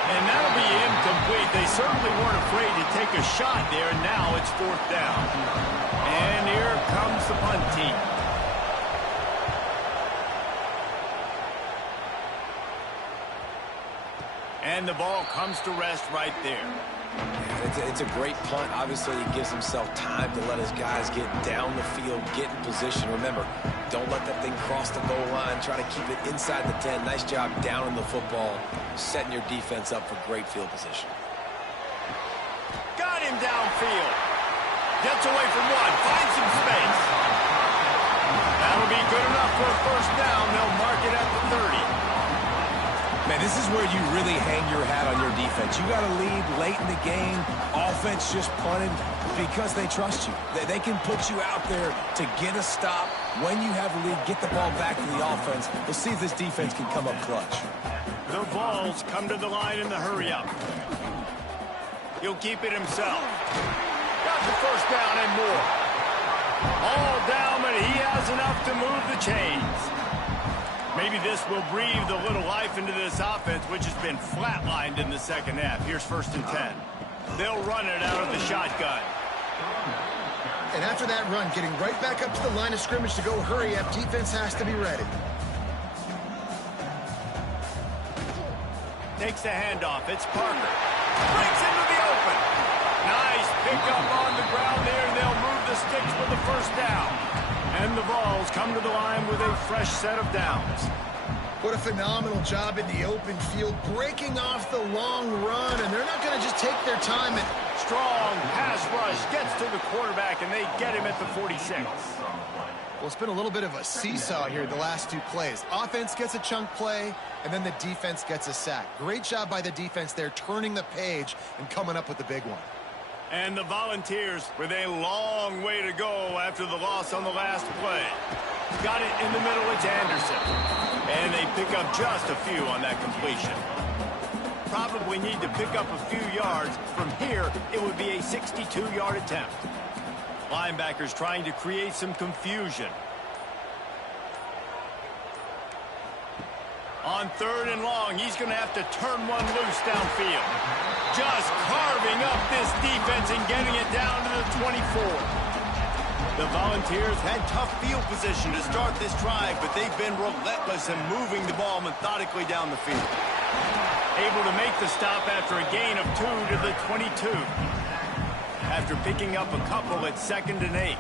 And that'll be incomplete. They certainly weren't afraid to take a shot there. Now it's 4th down. And here comes the punt team. And the ball comes to rest right there. It's a great punt. Obviously, he gives himself time to let his guys get down the field, get in position. Remember, don't let that thing cross the goal line. Try to keep it inside the 10. Nice job down in the football, setting your defense up for great field position. Got him downfield. Gets away from one. Finds some space. That'll be good enough for a 1st down. They'll mark it at the 30. Man, this is where you really hang your hat on your defense. You got to lead late in the game. Offense just punted because they trust you. They can put you out there to get a stop. When you have a lead, get the ball back to the offense. We'll see if this defense can come up clutch. The balls come to the line in the hurry-up. He'll keep it himself. Got the 1st down and more. All down, but he has enough to move the chains. Maybe this will breathe a little life into this offense, which has been flatlined in the 2nd half. Here's 1st and 10. They'll run it out of the shotgun. And after that run, getting right back up to the line of scrimmage to go hurry up, defense has to be ready. Takes the handoff. It's Parker. Breaks into the open. Nice pickup on the ground there. They'll move the sticks for the 1st down. And the balls come to the line with a fresh set of downs. What a phenomenal job in the open field, breaking off the long run, and they're not going to just take their time. Strong pass rush gets to the quarterback, and they get him at the 46. Well, it's been a little bit of a seesaw here the last 2 plays. Offense gets a chunk play, and then the defense gets a sack. Great job by the defense there, turning the page and coming up with the big one. And the Volunteers with a long way to go after the loss on the last play. Got it in the middle, it's Anderson. And they pick up just a few on that completion. Probably need to pick up a few yards. From here, it would be a 62-yard attempt. Linebackers trying to create some confusion. On 3rd and long, he's going to have to turn one loose downfield. Just carving up this defense and getting it down to the 24. The Volunteers had tough field position to start this drive, but they've been relentless in moving the ball methodically down the field. Able to make the stop after a gain of 2 to the 22. After picking up a couple at 2nd and 8.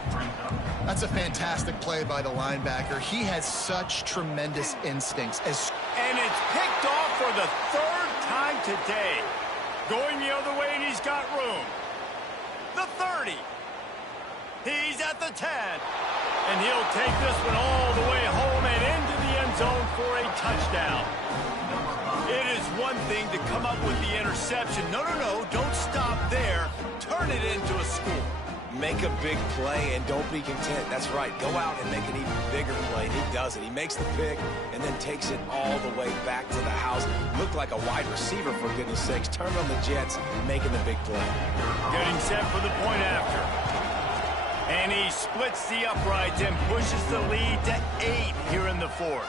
That's a fantastic play by the linebacker. He has such tremendous instincts. And it's picked off for the 3rd time today. Going the other way, and he's got room. The 30. He's at the 10. And he'll take this one all the way home and into the end zone for a touchdown. It is one thing to come up with the interception. No, don't stop there. Turn it into a score. Make a big play and don't be content. That's right. Go out and make an even bigger play. And he does it. He makes the pick and then takes it all the way back to the house. Looked like a wide receiver, for goodness sakes. Turned on the Jets, making the big play. Getting set for the point after. And he splits the uprights and pushes the lead to 8 here in the 4th.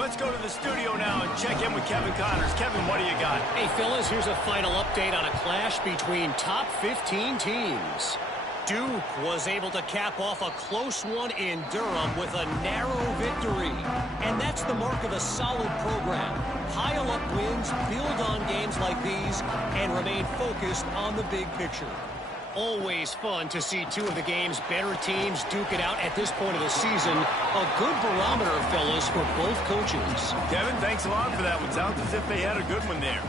Let's go to the studio now and check in with Kevin Connors. Kevin, what do you got? Hey, fellas, here's a final update on a clash between top 15 teams. Duke was able to cap off a close one in Durham with a narrow victory. And that's the mark of a solid program. Pile up wins, build on games like these, and remain focused on the big picture. Always fun to see 2 of the game's better teams duke it out at this point of the season. A good barometer, fellas, for both coaches. Kevin, thanks a lot for that one. Sounds as if they had a good one there.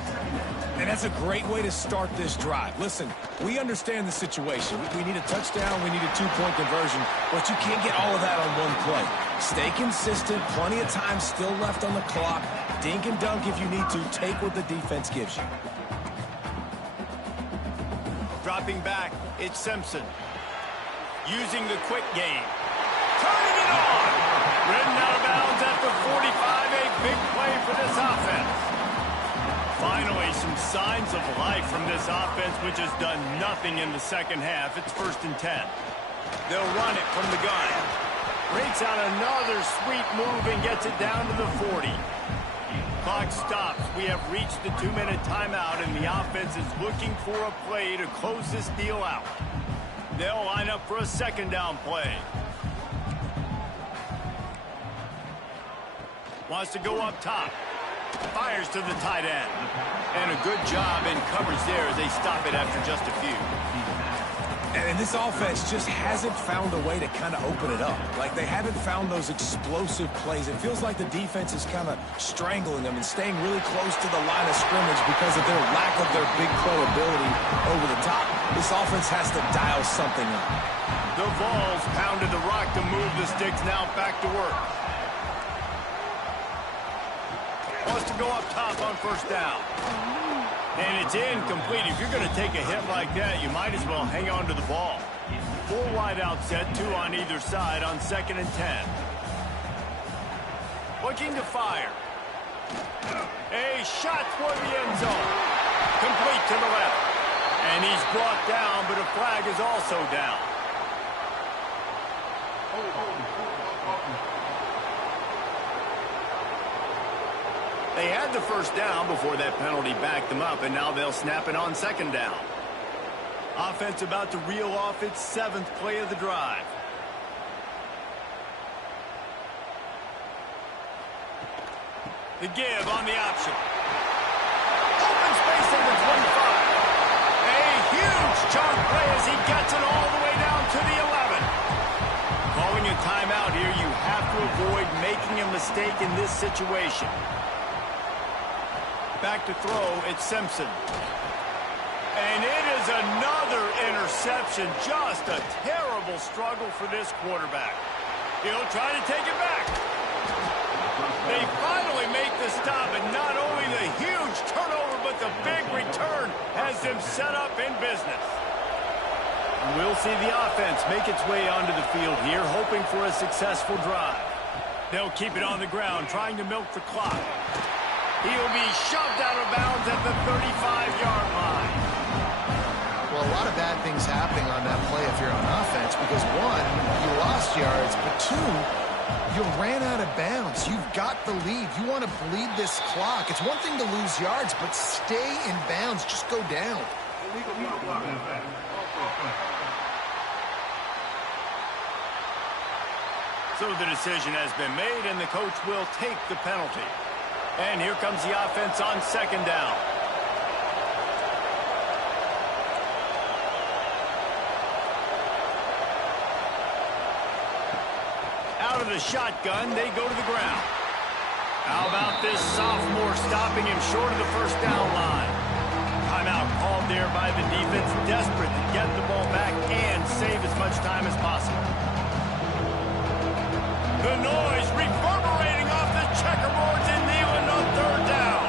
And that's a great way to start this drive. Listen, we understand the situation. We need a touchdown. We need a 2-point conversion. But you can't get all of that on one play. Stay consistent. Plenty of time still left on the clock. Dink and dunk if you need to. Take what the defense gives you. Dropping back, it's Simpson. Using the quick game. Turning it on! Ridden out of bounds at the 45, a big play for this offense. signs of life from this offense, which has done nothing in the second half. It's 1st and 10. They'll run it from the gun. Breaks out another sweet move and gets it down to the 40. Clock stops. We have reached the 2-minute timeout, and the offense is looking for a play to close this deal out. They'll line up for a 2nd down play. Wants to go up top. Fires to the tight end. And a good job in coverage there as they stop it after just a few. And this offense just hasn't found a way to kind of open it up. Like, they haven't found those explosive plays. It feels like the defense is kind of strangling them and staying really close to the line of scrimmage because of their lack of their big play ability over the top. This offense has to dial something up. The Vols pounded the rock to move the sticks. Now back to work. Wants to go up top on 1st down. And it's incomplete. If you're going to take a hit like that, you might as well hang on to the ball. 4 wide out set, 2 on either side on 2nd and 10. Looking to fire. A shot toward the end zone. Complete to the left. And he's brought down, but a flag is also down. They had the 1st down before that penalty backed them up, and now they'll snap it on 2nd down. Offense about to reel off its 7th play of the drive. The give on the option. Open space at the 25. A huge chunk play as he gets it all the way down to the 11. Calling a timeout here, you have to avoid making a mistake in this situation. Back to throw, it's Simpson. And it is another interception. Just a terrible struggle for this quarterback. He'll try to take it back. They finally make the stop, and not only the huge turnover, but the big return has them set up in business. We'll see the offense make its way onto the field here, hoping for a successful drive. They'll keep it on the ground, trying to milk the clock. He'll be shoved out of bounds at the 35-yard line. Well, a lot of bad things happening on that play if you're on offense because, 1, you lost yards, but 2, you ran out of bounds. You've got the lead. You want to bleed this clock. It's one thing to lose yards, but stay in bounds. Just go down. So the decision has been made, and the coach will take the penalty. And here comes the offense on 2nd down. Out of the shotgun, they go to the ground. How about this sophomore stopping him short of the 1st down line? Timeout called there by the defense, desperate to get the ball back and save as much time as possible. The noise reverberating off the checkerboards in Neyland on 3rd down.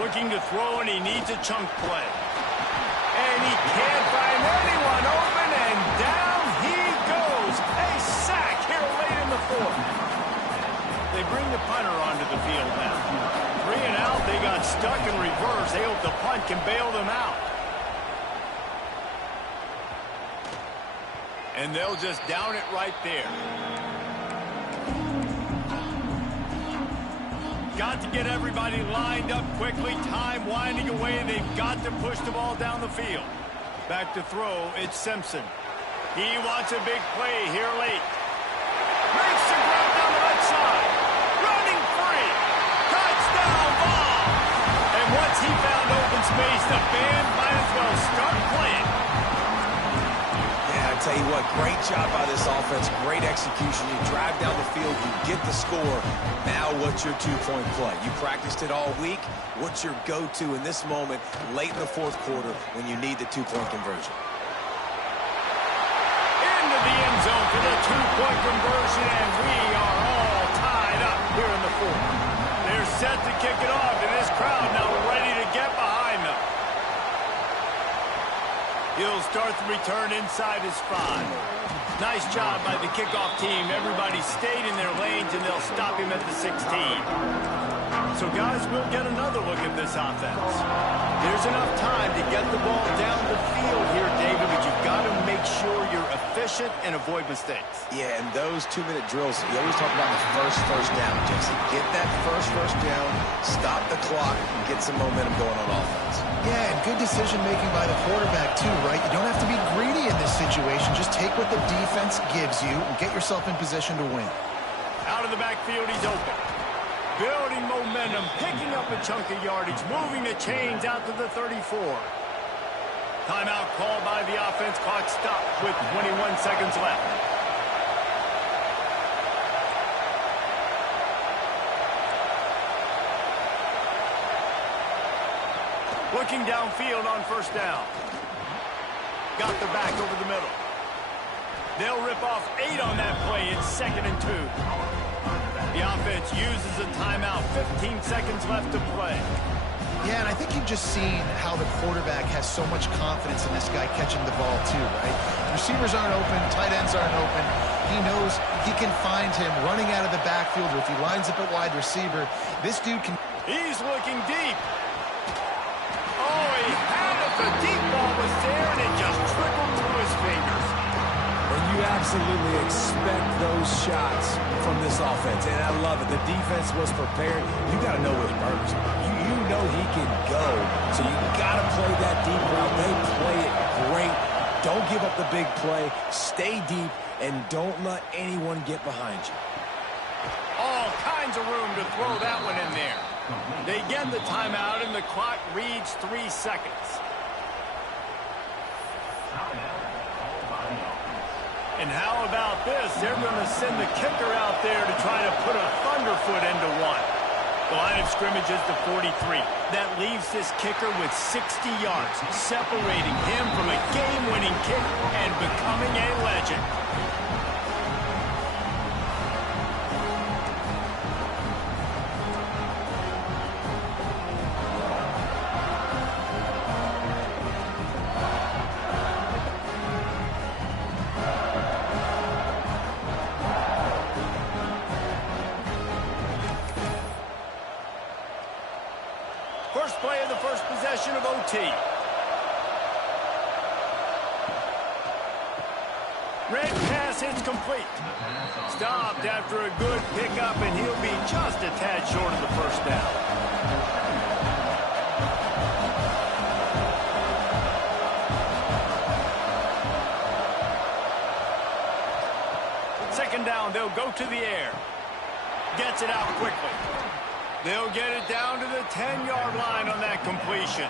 Looking to throw, and he needs a chunk play. And he can't find anyone open, and down he goes. A sack here late in the 4th. They bring the punter onto the field now. 3 and out, they got stuck in reverse. They hope the punt can bail them out. And they'll just down it right there. Got to get everybody lined up quickly. Time winding away. They've got to push the ball down the field. Back to throw. It's Simpson. He wants a big play here late. Makes the grab down the right side. Running free. Touchdown ball. And once he found open space, the band might as well start playing. Yeah, I tell you what, great job by this offense. Great execution. You drive down the field, you get the score. Now what's your 2-point play? You practiced it all week. What's your go-to in this moment late in the 4th quarter when you need the 2-point conversion? Into the end zone for the 2-point conversion, and we are all tied up here in the 4th. They're set to kick it off, and this crowd now ready to get behind them. He'll start the return inside his 5. Nice job by the kickoff team. Everybody stayed in their lanes, and they'll stop him at the 16. So, guys, we'll get another look at this offense. There's enough time to get the ball down the field here, David, but you've got to make sure you're efficient and avoid mistakes. Yeah, and those 2-minute drills, you always talk about the first down, Jesse. Get that first down, stop the clock, and get some momentum going on offense. Yeah, and good decision-making by the quarterback, too, right? You don't have to be greedy in this situation. Just take what the defense gives you and get yourself in position to win. Out of the backfield, he's open. Building momentum, picking up a chunk of yardage, moving the chains out to the 34. Timeout called by the offense. Clock stopped with 21 seconds left. Looking downfield on first down. Got the back over the middle. They'll rip off 8 on that play. It's 2nd and 2. The offense uses a timeout. 15 seconds left to play. Yeah, and I think you've just seen how the quarterback has so much confidence in this guy catching the ball too, right? Receivers aren't open, tight ends aren't open. He knows he can find him running out of the backfield, or if he lines up at wide receiver, this dude can... He's looking deep. Oh, he had it. The deep ball was there, and it just trickled through his fingers. And you absolutely expect those shots from this offense, and I love it. The defense was prepared. You got to know his burgers. You know he can go, so you got to play that deep route. They play it great. Don't give up the big play. Stay deep, and don't let anyone get behind you. All kinds of room to throw that one in there. They get the timeout, and the clock reads 3 seconds. And how about this? They're going to send the kicker out there to try to put a thunderfoot into one. The line of scrimmage is the 43. That leaves this kicker with 60 yards, separating him from a game-winning kick and becoming a legend. First play of the first possession of OT. Red pass hits complete. Stopped after a good pickup, and he'll be just a tad short of the first down. Second down, they'll go to the air. Gets it out quickly. They'll get it down to the 10-yard line on that completion.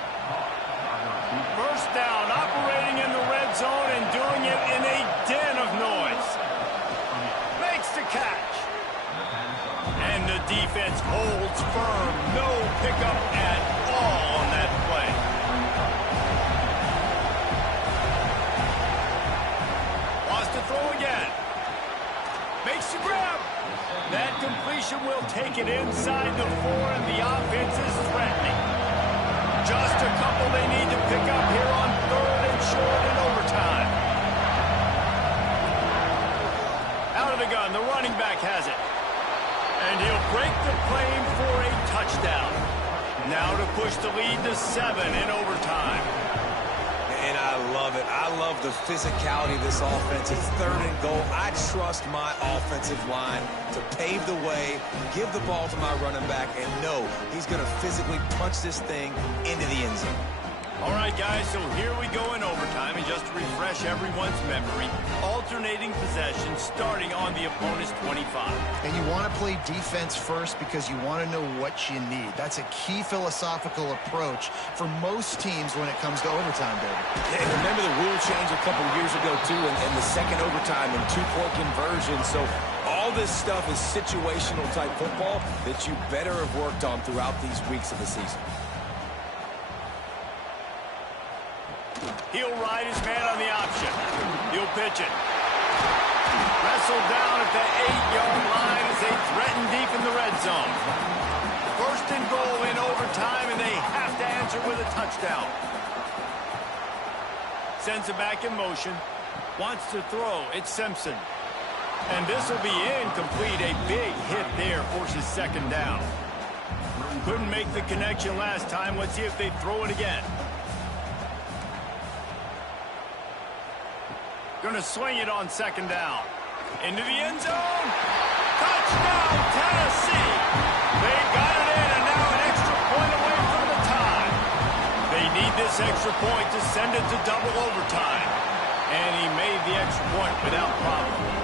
First down, operating in the red zone and doing it in a den of noise. Makes the catch. And the defense holds firm. No pickup at all on that play. Wants to throw again. Makes the grab. That completion will take it inside the 4, and the offense is threatening. Just a couple they need to pick up here on 3rd and short in overtime. Out of the gun, the running back has it. And he'll break the plane for a touchdown. Now to push the lead to 7 in overtime. And I love it. I love the physicality of this offense. It's 3rd and goal. I trust my offensive line to pave the way, give the ball to my running back, and know he's going to physically punch this thing into the end zone. All right, guys, so here we go in overtime, and just to refresh everyone's memory, alternating possession starting on the opponent's 25. And you want to play defense first because you want to know what you need. That's a key philosophical approach for most teams when it comes to overtime, David. Yeah, and remember the rule change a couple years ago, too, and the second overtime and 2-point conversion. So all this stuff is situational type football that you better have worked on throughout these weeks of the season. He'll ride his man on the option. He'll pitch it. Wrestled down at the 8-yard line as they threaten deep in the red zone. 1st and goal in overtime, and they have to answer with a touchdown. Sends it back in motion. Wants to throw. It's Simpson. And this will be incomplete. A big hit there forces 2nd down. Couldn't make the connection last time. Let's see if they throw it again. Gonna swing it on second down. Into the end zone. Touchdown, Tennessee. They got it in, and now an extra point away from the tie. They need this extra point to send it to double overtime. And he made the extra point without problem.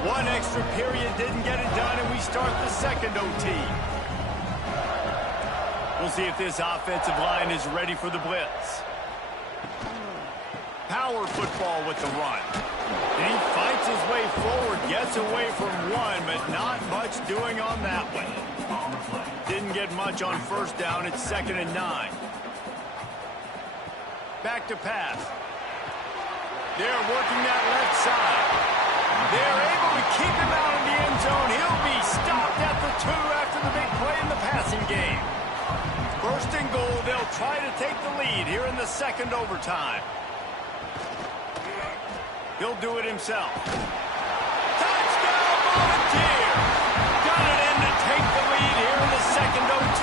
One extra period didn't get it done, and we start the second OT. We'll see if this offensive line is ready for the blitz. Power football with the run. And he fights his way forward, gets away from one, but not much doing on that one. Didn't get much on first down. It's 2nd and 9. Back to pass. They're working that left side. They're able to keep him out in the end zone. He'll be stopped at the 2 after the big play in the passing game. 1st and goal. They'll try to take the lead here in the second overtime. He'll do it himself. Touchdown, Volunteer! Got it in to take the lead here in the second OT.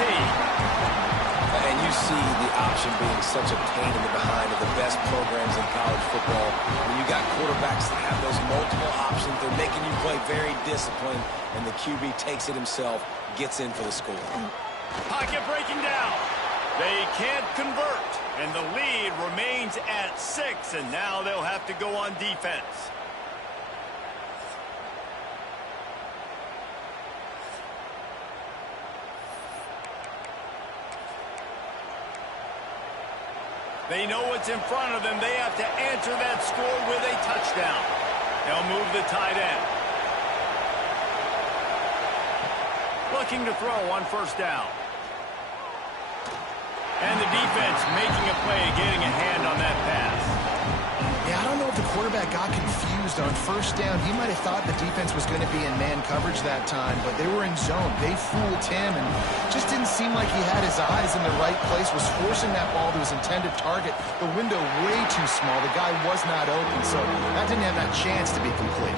And you see the option being such a pain in the behind of the best programs in college football. When you got quarterbacks that have those multiple options, they're making you play very disciplined, and the QB takes it himself, gets in for the score. Pocket breaking down. They can't convert, and the lead remains at 6, and now they'll have to go on defense. They know what's in front of them. They have to answer that score with a touchdown. They'll move the tight end. Looking to throw on first down. And the defense making a play, getting a hand on that pass. Yeah, I don't know if the quarterback got confused on first down. He might have thought the defense was going to be in man coverage that time, but they were in zone. They fooled him and just didn't seem like he had his eyes in the right place, was forcing that ball to his intended target. The window way too small. The guy was not open, so that didn't have that chance to be complete.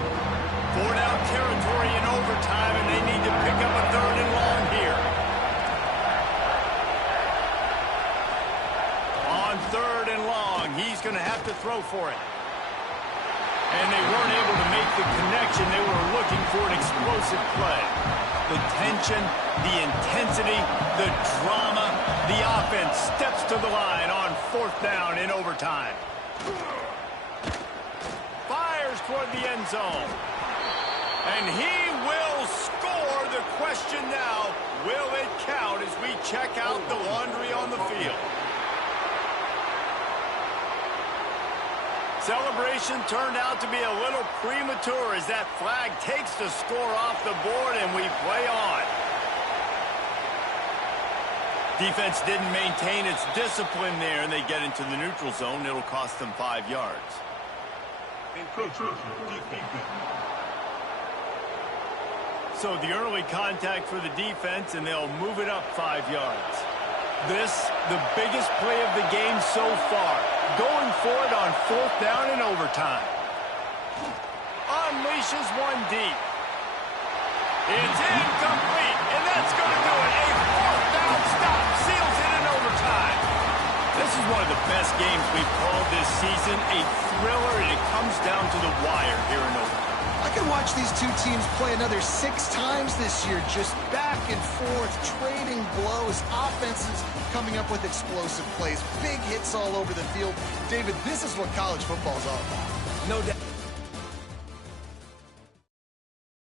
4-down territory in overtime, and they need to pick up a 3rd and long here. On 3rd and long, he's going to have to throw for it. And they weren't able to make the connection. They were looking for an explosive play. The tension, the intensity, the drama, the offense steps to the line on 4th down in overtime. Fires toward the end zone. And he will score. The question now, will it count as we check out the laundry on the field? Celebration turned out to be a little premature as that flag takes the score off the board and we play on. Defense didn't maintain its discipline there, and they get into the neutral zone. It'll cost them 5 yards. So the early contact for the defense, and they'll move it up 5 yards. This, the biggest play of the game so far. Going for it on 4th down in overtime. Unleashes one deep. It's incomplete, and that's going to do it. A 4th down stop seals it in overtime. This is one of the best games we've called this season. A thriller, and it comes down to the wire here in overtime. I could watch these two teams play another 6 times this year, just back and forth, trading blows, offenses coming up with explosive plays, big hits all over the field. David, this is what college football is all about. No doubt.